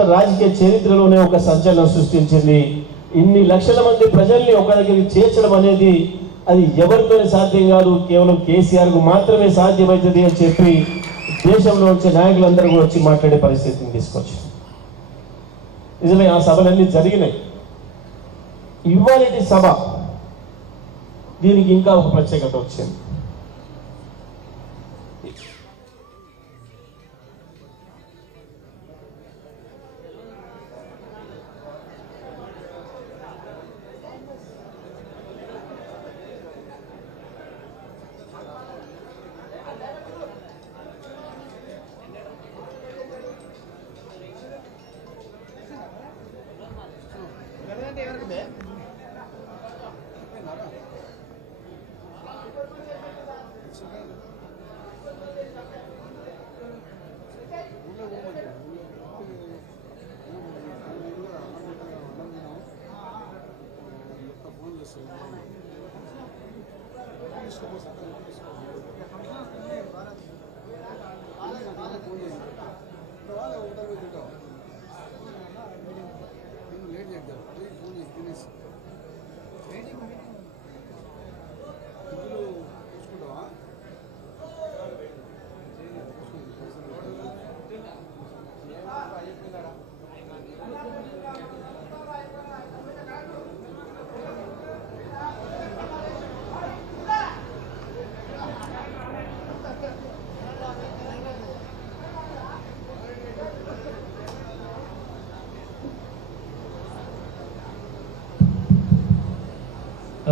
భారత రాజకీయ చరిత్రలోనే ఒక సంచలనం సృష్టించింది. ఇన్ని లక్షల మంది ప్రజల్ని ఒక దగ్గరికి చేర్చడం అనేది అది ఎవరితో సాధ్యం కాదు, కేవలం కేసీఆర్కు మాత్రమే సాధ్యమవుతుంది అని చెప్పి దేశంలో వచ్చే నాయకులందరూ కూడా వచ్చి మాట్లాడే పరిస్థితిని తీసుకొచ్చారు. నిజమే, ఆ సభలన్నీ జరిగినాయి. ఇవాళటి సభ దీనికి ఇంకా ఒక ప్రత్యేకత వచ్చింది.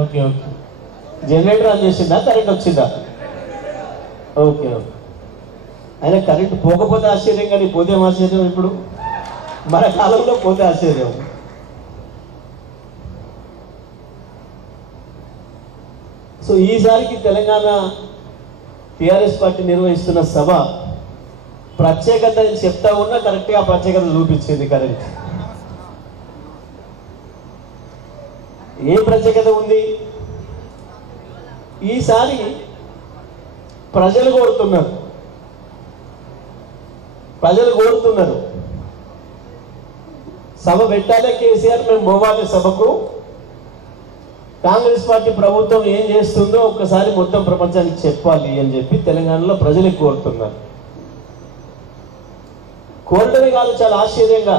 ఓకే ఓకే, జనరేటర్ ఆన్ చేసిందా, కరెంట్ వచ్చిందా? Okay okay. అయినా కరెంట్ పోకపోతే ఆశ్చర్యం, కానీ పోతే ఆశ్చర్యం. ఇప్పుడు మన కాలంలో పోతే ఆశ్చర్యం. సో ఈసారికి తెలంగాణ టీఆర్ఎస్ పార్టీ నిర్వహిస్తున్న సభ ప్రత్యేకత అని చెప్తా ఉన్నా కరెక్ట్గా ప్రత్యేకత చూపించింది కరెంట్. ఏ ప్రత్యేకత ఉంది? ఈసారి ప్రజలు కోరుతున్నారు సభ పెట్టాలి కేసీఆర్, మేము పోవాలి సభకు, కాంగ్రెస్ పార్టీ ప్రభుత్వం ఏం చేస్తుందో ఒక్కసారి మొత్తం ప్రపంచానికి చెప్పాలి అని చెప్పి తెలంగాణలో ప్రజలు కోరుతున్నారు. కోరటమే కాదు, చాలా ఆశ్చర్యంగా